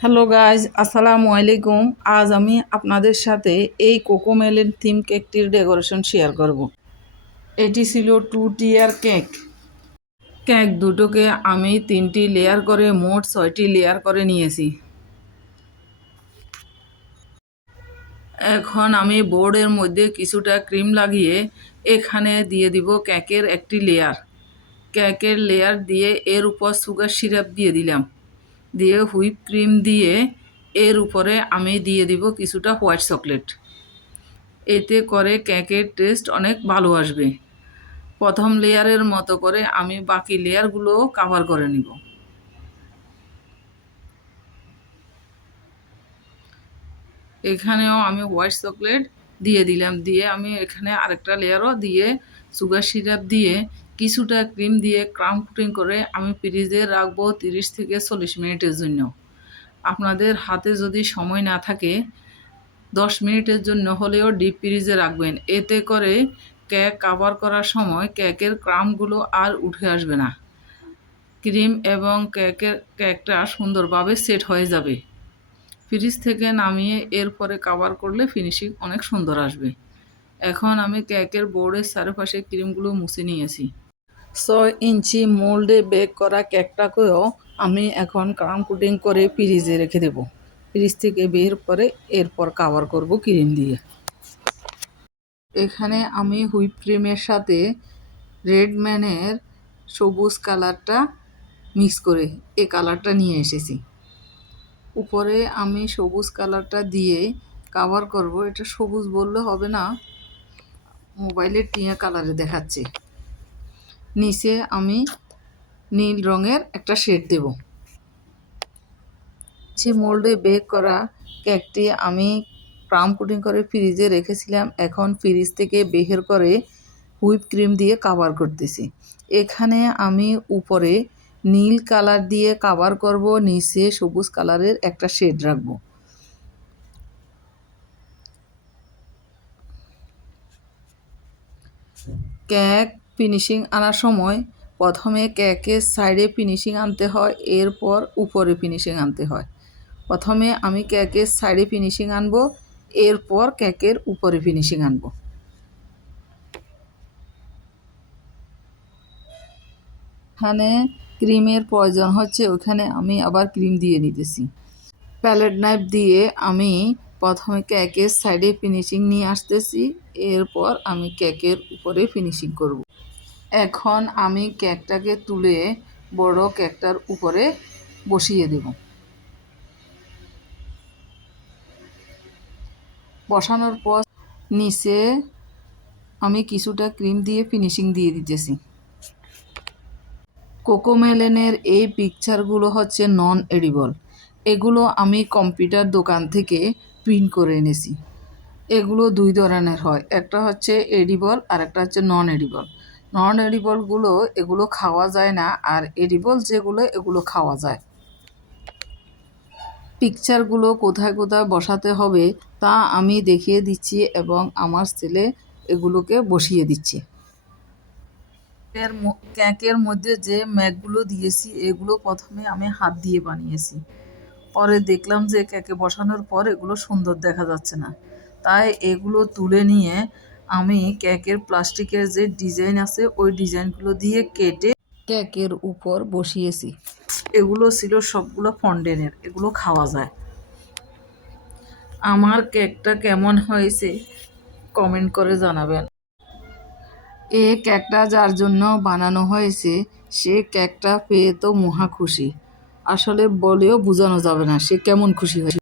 Hello guys, আসসালামু আলাইকুম। আজ আমি আপনাদের সাথে এই কোকোমেলেন থিম কেকটির ডেকোরেশন শেয়ার করব। এটি ছিল 2 টিয়ার কেক। কেক দুটোকে আমি 3টি লেয়ার করে মোট 6টি লেয়ার করে নিয়েছি। এখন আমি বোর্ডের মধ্যে কিছুটা ক্রিম লাগিয়ে এখানে দিয়ে দিব কেকের একটি লেয়ার। কেকের লেয়ার দিয়ে এর উপর সুগার সিরাপ দিয়ে দিলাম, দিয়ে হুইপ ক্রিম দিয়ে এর উপরে আমি দিয়ে দিব কিছুটা হোয়াইট চকলেট। এতে করে কেকের টেস্ট অনেক ভালো আসবে। প্রথম লেয়ারের মতো করে আমি বাকি লেয়ারগুলোও কাভার করে নিব। এখানেও আমি হোয়াইট চকলেট দিয়ে দিলাম, দিয়ে আমি এখানে আরেকটা লেয়ারও দিয়ে সুগার সিরাপ দিয়ে কিছুটা ক্রিম দিয়ে ক্রাম কোটিং করে আমি ফ্রিজে রাখবো 30 থেকে 40 মিনিটের জন্য। আপনাদের হাতে যদি সময় না থাকে 10 মিনিটের জন্য হলেও ডিপ ফ্রিজে রাখবেন। এতে করে কেক কাভার করার সময় কেকের ক্রামগুলো আর উঠে আসবে না। ক্রিম এবং কেকটা সুন্দরভাবে সেট হয়ে যাবে। ফ্রিজ থেকে নামিয়ে এরপরে কাভার করলে ফিনিশিং অনেক সুন্দর আসবে। এখন আমি কেকের বোর্ডের চারপাশে ক্রিমগুলো মুছে নিয়েছি। 6 ইঞ্চি মোল্ডে বেক করা কেকটাকেও আমি এখন ক্রাম কোটিং করে ফ্রিজে রেখে দেব। ফ্রিজ থেকে বের করে এরপর কাভার করব ক্রিম দিয়ে। এখানে আমি হুইপ ক্রিমের সাথে রেডম্যানের সবুজ কালারটা মিক্স করে এই কালারটা নিয়ে এসেছি। উপরে আমি সবুজ কালারটা দিয়ে কাভার করব। এটা সবুজ বললে হবে না, মোবাইলে টিয়া কালারে দেখাচ্ছে। নিচে আমি নীল রঙের একটা শেড দেব। মোল্ডে বেক করা কেকটি আমি ক্রাম কোটিং করে ফ্রিজে রেখেছিলাম। এখন ফ্রিজ থেকে বের করে হুইপ ক্রিম দিয়ে কাভার করতেছি। এখানে আমি উপরে নীল কালার দিয়ে কাভার করব, নিচে সবুজ কালারের একটা শেড রাখবো। কেক ফিনিশিং আনার সময় প্রথমে কেকের সাইডে ফিনিশিং আনতে হয়, এরপর উপরে ফিনিশিং আনতে হয়। প্রথমে আমি কেকের সাইডে ফিনিশিং আনবো, এরপর কেকের উপরে ফিনিশিং আনবো। এখানে ক্রিমের প্রয়োজন হচ্ছে, ওখানে আমি আবার ক্রিম দিয়ে নিতেছি। প্যালেট নাইফ দিয়ে আমি প্রথমে কেকের সাইডে ফিনিশিং নিয়ে আসতেছি, এরপর আমি কেকের উপরে ফিনিশিং করব। এখন আমি কেকটাকে তুলে বড় কেকটার উপরে বসিয়ে দেব। বসানোর পর নিচে আমি কিছুটা ক্রিম দিয়ে ফিনিশিং দিয়ে দিতেছি। কোকোমেলেনের এই পিকচারগুলো হচ্ছে নন এডিবল। এগুলো আমি কম্পিউটার দোকান থেকে প্রিন্ট করে এনেছি। এগুলো 2 ধরনের হয়, একটা হচ্ছে এডিবল আর একটা হচ্ছে নন এডিবল। নন এডিবলগুলো এগুলো খাওয়া যায় না, আর এডিবল যেগুলো এগুলো খাওয়া যায়। পিকচারগুলো কোথায় কোথায় বসাতে হবে তা আমি দেখিয়ে দিচ্ছি এবং আমার ছেলে এগুলোকে বসিয়ে দিচ্ছে। কেকের মধ্যে যে ম্যাকগুলো দিয়েছি এগুলো প্রথমে আমি হাত দিয়ে বানিয়েছি। পরে দেখলাম যে কেকে বসানোর পর এগুলো সুন্দর দেখা যাচ্ছে না, তাই এগুলো তুলে নিয়ে আমি কেকের প্লাস্টিকের যে ডিজাইন আছে ওই ডিজাইনগুলো দিয়ে কেটে কেকের উপর বসিয়েছি। এগুলো ছিল সবগুলো ফন্ডেনের, এগুলো খাওয়া যায়। আমার কেকটা কেমন হয়েছে কমেন্ট করে জানাবেন। এই কেকটা যার জন্য বানানো হয়েছে সে কেকটা পেয়ে তো মহা খুশি। আসলে বলেও বোঝানো যাবে না সে কেমন খুশি হয়েছে।